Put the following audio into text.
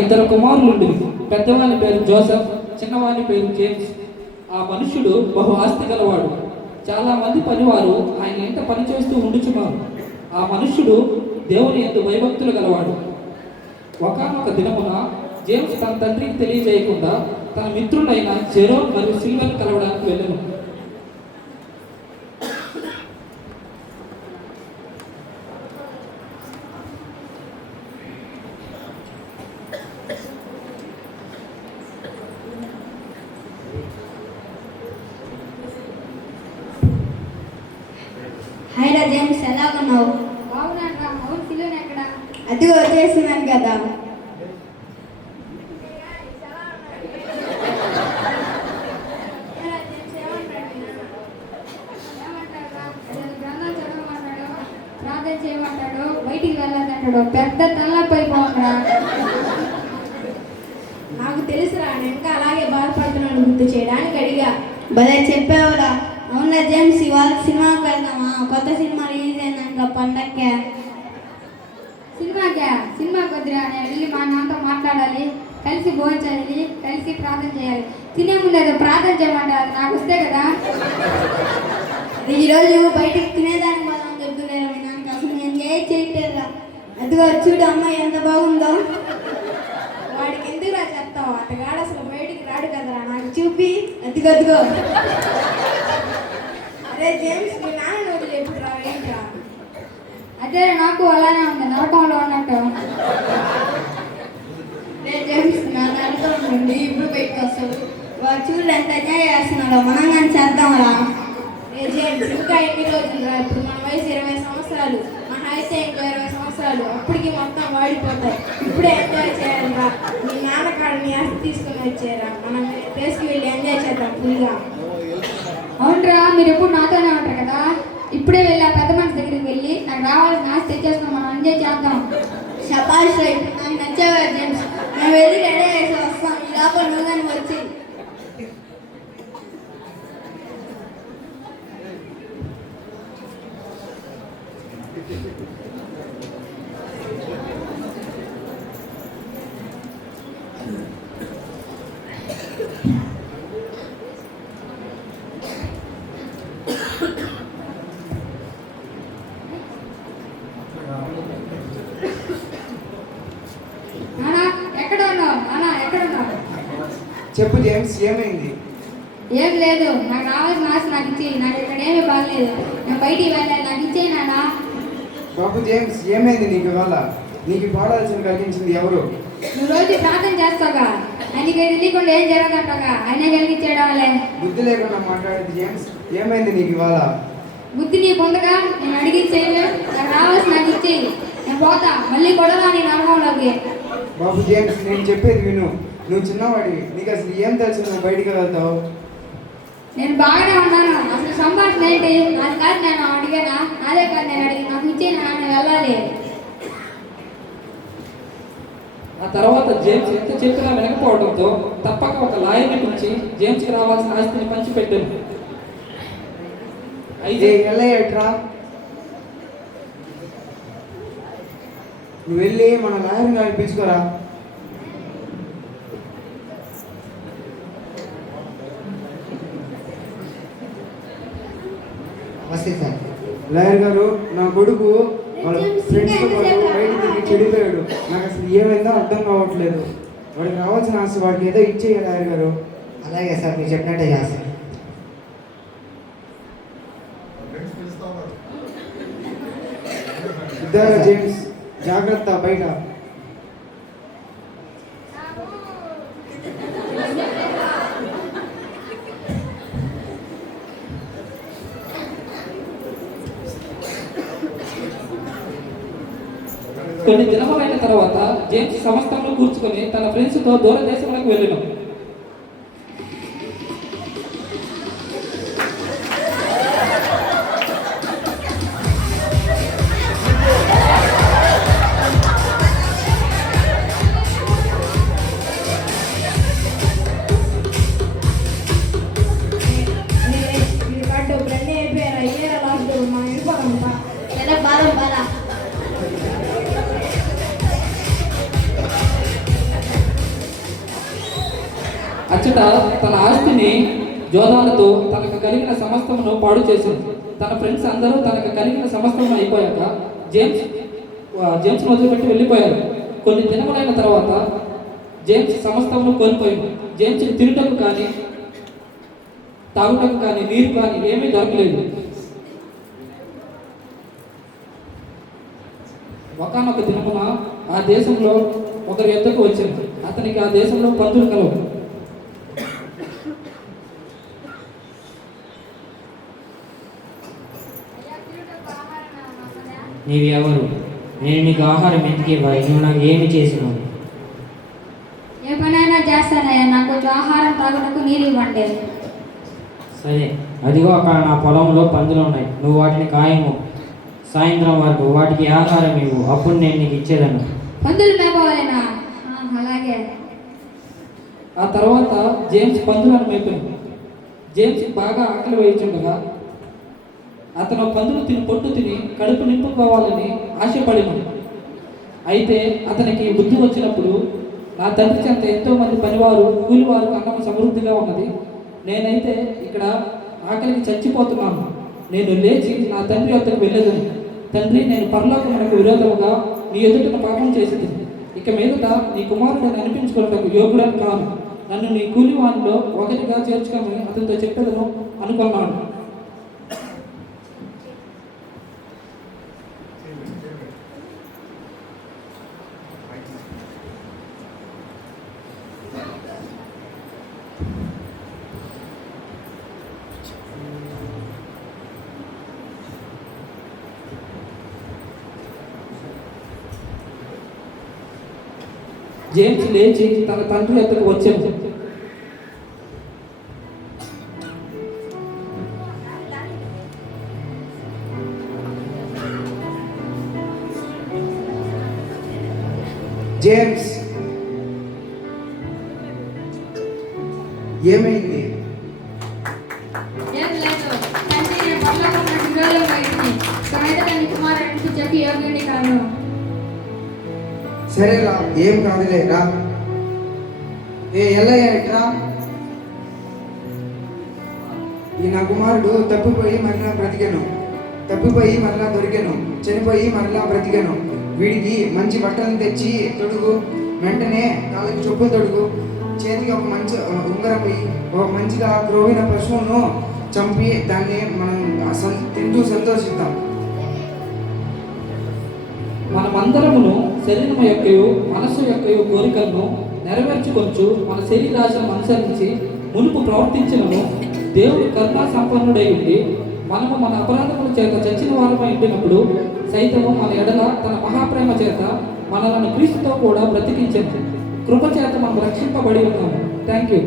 ఇద్దరు కుమారులుండి, పెద్దవాని పేరు జోసెఫ్, చిన్నవాని పేరు జేమ్స్. ఆ మనుష్యుడు బహు ఆస్తి గలవాడు. చాలా మంది పనివారు ఆయన ఎంత పని చేస్తూ ఉండుచున్నారు. ఆ మనుష్యుడు దేవుని యందు భయభక్తులు గలవాడు. ఒకానొక దినమున జేమ్స్ తన తండ్రికి తెలియజేయకుండా తన మిత్రులైన జెరోమ్ మరియు సిల్వర్ కలవడానికి వెళ్ళను. హాయ్ రా జేమ్స్, ఎలా ఉన్నావు? బాగున్నాను. అవును, సిలోన్ ఎక్కడ? అదిగో వచ్చేస్తున్నాను కదా. ప్రార్థన చేయమంటాడు, బయటికి వెళ్ళాలంటాడు. పెద్ద తలపై పోరా. నాకు తెలుసురా, నేను ఇంకా అలాగే బాధపడుతున్నాను గుర్తు చేయడానికి అడిగా. భలే చెప్పావురా. అవునా జేమ్స్, ఇవాళ సినిమాకి వెళ్దామా? కొత్త సినిమా రిలీజ్ అయిందంట పండక్కే. సినిమాకి వద్దురా, నేను వెళ్ళి మా నాన్నతో మాట్లాడాలి, కలిసి భోజనం చేయాలి, కలిసి ప్రార్థన చేయాలి. తినే ముందు ఏదో ప్రార్థన చేయమంటారు, నాకు వస్తే కదా. ఈరోజు బయటికి తినేదానికి పోదాం చెప్తున్నారా మీ నాన్నకి? అసలు నేను ఏం చేయట్లేదురా. అదిగో చూడు అమ్మాయి ఎంత బాగుందో. వాడికి ఎందుకురా చెప్తావు? అతగాడు అసలు బయటికి రాడు కదరా, నాకు చూపి. అదిగో అదిగో. అరే జేమ్స్, మీ నాన్న వదిలి ఎప్పుడు రా? ఏంట్రా? అదే నాకు అలానే ఉంది, నరకంలో ఉన్నట్టు. నేను జేమ్స్, నా నరకం నుండి ఇప్పుడు బయటకు వస్తాడు. వాడు చూడు ఎంత ఎంజాయ్ చేస్తున్నాడో, మనం కానీ చేద్దాంరా. రే జేమ్స్, ఇంకా ఎన్ని రోజులు రా? ఇప్పుడు మన వయసు 20 సంవత్సరాలు, మన అయితే ఇంకో 20 సంవత్సరాలు. అప్పటికి మొత్తం వాడిపోతాయి. ఇప్పుడే ఎంజాయ్ చేయాలిరా. మీ నాన్నకాడ నీ ఆస్తి తీసుకుని వచ్చారా, మనం ప్లేస్కి వెళ్ళి ఎంజాయ్ చేద్దాం ఫుల్గా. అవునరా, మీరు ఎప్పుడు నాతోనే ఉంటారు కదా. ఇప్పుడే వెళ్ళి ఆ పెద్ద మనిషి దగ్గరికి వెళ్ళి నాకు రావాల్సిన ఆస్తి తెచ్చేసుకుని మనం ఎంజాయ్ చేద్దాం. శబాష్ రా, ఇప్పుడు నాకు నచ్చావా జేమ్స్? మేము వెళ్ళి రెడీ చేసి వస్తాం. ఈ లోపల నువ్వు కానీ వచ్చి. నానా ఎక్కడ ఉన్నావు? నానా ఎక్కడ ఉన్నావు? చెప్పు జేమ్స్, ఏమైంది? ఏం లేదు, నాకు రావాల్సిన ఆస్తి నాకు ఇచ్చి. నాకు ఇక్కడ ఏమీ బాగలేదు, నేను బయటికి వెళ్ళాలి, నాకు ఇచ్చే నానా. బాబు జేమ్స్, ఏమైంది నీకు ఇవాళ? నీకు పాడాల్సిన కలిగించింది ఎవరు? నువ్వు రోజు ప్రార్థన చేస్తావుగా, ఆయనకి తెలియకుండా ఏం జరగదంటావుగా, ఆయన కలిగించేయడం వల్లే. బుద్ధి లేకుండా మాట్లాడేది జేమ్స్. ఏమైంది నీకు ఇవాళ? బుద్ధి నీకు ఉండగా నేను అడిగిచ్చేయను, నాకు రావాల్సిన నాకు ఇచ్చేయి. నేను పోతా, మళ్ళీ కొడదా నీ నరకంలోకి. బాబు జేమ్స్, నేను చెప్పేది విను. నువ్వు చిన్నవాడివి, నీకు అసలు ఏం తెలుసు నువ్వు బయటికి వెళ్తావు? నేను బాగానే ఉన్నాను. అసలు సంభాషణ ఏంటి? నాది కాదు, నేను అడిగానా? నాదే కాదు, నేను అడిగి నాకు ఇచ్చి నేను వెళ్ళాలి. ఆ తర్వాత జేమ్స్ ఎంత చెప్పినా వినకపోవడంతో తప్పక ఒక లాయర్ని పిలిచి జేమ్స్కి రావాల్సిన ఆస్తిని పంచిపెట్టాను. అయితే వెళ్ళేట్రా, నువ్వు వెళ్ళి మన లాయర్ని గారిని పిలుచుకోరా. వస్తే సార్. లాయర్ గారు, నా కొడుకు వాళ్ళ ఫ్రెండ్స్తో పాటు బయటికి చెడిపోయాడు. నాకు అసలు ఏమైందో అర్థం కావట్లేదు. వాడికి రావాల్సిన ఆస్తి వాడికి ఏదో ఇచ్చేయాలి లాయర్ గారు. అలాగే సార్, మీరు చెప్పినట్టే చేస్తాను. ఇద్దరు జేమ్స్, జాగ్రత్త బయట. కొన్ని దినములైన తర్వాత జేమ్స్ సమస్తంలో కూర్చుకొని తన ఫ్రెండ్స్తో దూర దేశంలోకి వెళ్ళాను. బాధ బాధ అచ్చట తన ఆస్తిని జోదాలతో తనకు కలిగిన సమస్తమును పాడు చేసింది. తన ఫ్రెండ్స్ అందరూ తనకు కలిగిన సమస్తము అయిపోయాక జేమ్స్ వదిలిపెట్టి వెళ్ళిపోయారు. కొన్ని దినములైన తర్వాత జేమ్స్ సమస్తమును కోల్పోయింది. జేమ్స్కి తినుటకు కానీ తాగుటకు కానీ నీరు కానీ ఏమీ దొరకలేదు. ఒకనొక దినమున ఆ దేశంలో ఒకరి యొద్దకు వచ్చింది. అతనికి ఆ దేశంలో పందులు కలవు. నీవు ఎవరు? నేను నీకు ఆహారం ఎందుకు ఇవ్వాలి? నువ్వు నాకు ఏమి చేసినావు? ఏ పనైనా చేస్తానయ్యా, నాకు కొంచెం ఆహారం తాగుటకు నీళ్ళు ఇవ్వండి. సరే, అదిగో అక్కడ నా పొలంలో పందులు ఉన్నాయి. నువ్వు వాటిని కాయము. సాయంత్రం వరకు వాటికి ఆహారం ఇవ్వు, అప్పుడు నేను నీకు ఇచ్చేదను. పందులు మేపవాలేనా? అలాగే. ఆ తర్వాత జేమ్స్ పందులను మేపింది. జేమ్స్ బాగా ఆకలి వేయించుండగా అతను పందులు పొట్టు తిని కడుపు నింపుకోవాలని ఆశపడిను. అయితే అతనికి బుద్ధి వచ్చినప్పుడు, నా తండ్రి చెంత ఎంతోమంది పనివారు కూలివారు అన్నం సమృద్ధిగా ఉన్నది, నేనైతే ఇక్కడ ఆకలికి చచ్చిపోతున్నాను. నేను లేచి నా తండ్రి వద్దకు వెళ్ళేదని, తండ్రి, నేను పరలోకమునకు విరోధముగా నీ ఎదుటిన పాపం చేసింది. ఇక మీదట నీ కుమారుడిని అనిపించుకున్నకు యోగుడని కాను. నన్ను నీ కూలివానిలో ఒకటిగా చేర్చుకొని అతనితో చెప్పేదను అనుకున్నాను. జేమ్స్ లేచి తన తండ్రి వద్దకు వచ్చాడు. జేమ్స్, ఏమైంది? ఏం లేదు తండ్రి, నేను పరలోకమునకు విరోధంగా ఇంటిని ఇక నీ కుమారుడికి చెప్పి యోగ్యుని కాను. సరేరా, ఏం కాదులే, రా. ఎల్లయ్య ఎట్రా? ఈ నా కుమారుడు తప్పిపోయి మరలా బ్రతికెను, తప్పిపోయి మరలా దొరికెను, చనిపోయి మరలా బ్రతికెను. వీడికి మంచి బట్టలను తెచ్చి తొడుగు, వెంటనే కాళ్ళకి చెప్పులు తొడుగు, చేతికి ఒక మంచి ఉంగరం వేయి, ఒక మంచిగా క్రోవిన పశువును చంపి దాన్ని మనం తింటూ సంతోషిద్దాం. మనమందరమును శరీరము యొక్కయు మనస్సు యొక్కయు కోరికలను నెరవేర్చుకొంచు మన శరీరాశను అనుసరించి మునుపు ప్రవర్తించినను దేవుడు కరుణా సంపన్నుడై ఉండి మనము మన అపరాధముల చేత చచ్చిన వారమై ఉండినప్పుడు సైతము మన ఎడల తన మహాప్రేమ చేత మనలను క్రీస్తుతో కూడా బ్రతికించింది. కృప చేత మనం రక్షింపబడి ఉన్నాము. Thank you.